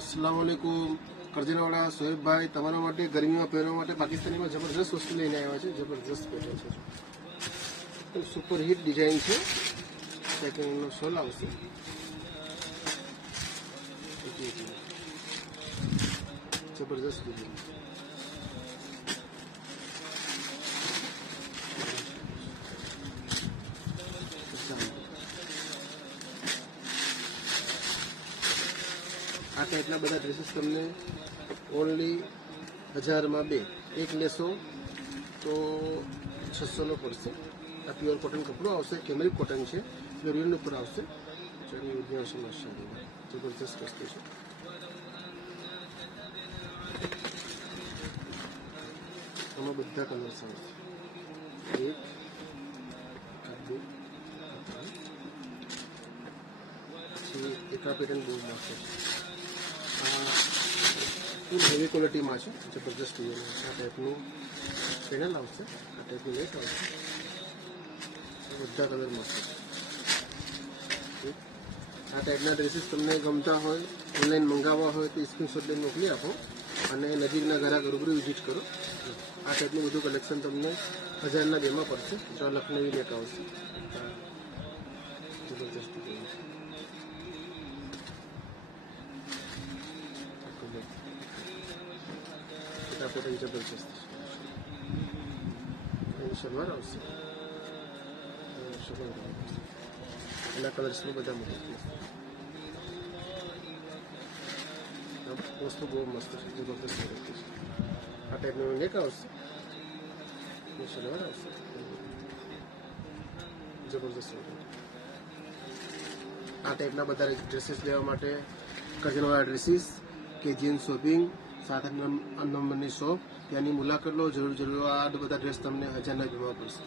अस्सलाम वालेकुम કરજણવાળા સોહેબભાઈ તમારા માટે ગરમીમાં પહેરવા માટે પાકિસ્તાનીમાં જબરદસ્ત વસ્તુ લઈને આવ્યા છે. જબરદસ્ત પેટર્ન છે, સુપર હિટ ડિઝાઇન છે. સેકન્ડનો સોલ આવશે. જબરદસ્ત ડિઝાઇન. આ ટાઈપના બધા ડ્રેસીસ તમને ઓનલી 1000માં 2 એક લેશો તો 600નો પડશે. આ પ્યોર કોટન કપડું આવશે, કેમરિક કોટન છે, ફ્લોરિયન ઉપર આવશે. ચાલી ઉદ્યા આવશે માશાઅલ્લાહ, જબરદસ્ત વસ્તુ છે. આમાં બધા કલર્સ આવશે. એક બે એક આ પેટર્ન બહુ મસ્ત છે. ફૂલ હેવી ક્વોલિટીમાં છે, જબરદસ્ત ડિઝાઇન. આ ટાઈપનું પેનલ આવશે, આ ટાઈપનું લેસ આવશે. બધા કલર મસ્ત છે. આ ટાઈપના ડ્રેસીસ તમને ગમતા હોય, ઓનલાઈન મંગાવવા હોય તો સ્ક્રીનશોટ લઈને મોકલી આપો અને નજીકના ઘરા રૂબરૂ વિઝિટ કરો. આ ટાઈપનું બધું કલેક્શન તમને 1000ના 2માં પડશે. જો લખનવી નેક આવશે, જબરદસ્ત ડિઝાઇન છે. પેટર્ન જબરદસ્ત છે. સલવાર આવશે, એના કલર્સમાં બધા મળે. વસ્તુ બહુ મસ્ત છે, જબરદસ્ત વસ્તુ છે. આ ટાઈપનું નેક આવશે, સલવાર આવશે, જબરદસ્ત. આ ટાઈપના બધા ડ્રેસીસ લેવા માટે કરજણવાળા ડ્રેસીસ, KGN શોપિંગ 7 નંબરની શોપ, ત્યાંની મુલાકાત લો. જરૂર આ બધા ડ્રેસ તમને 1000ના 2માં પડશે.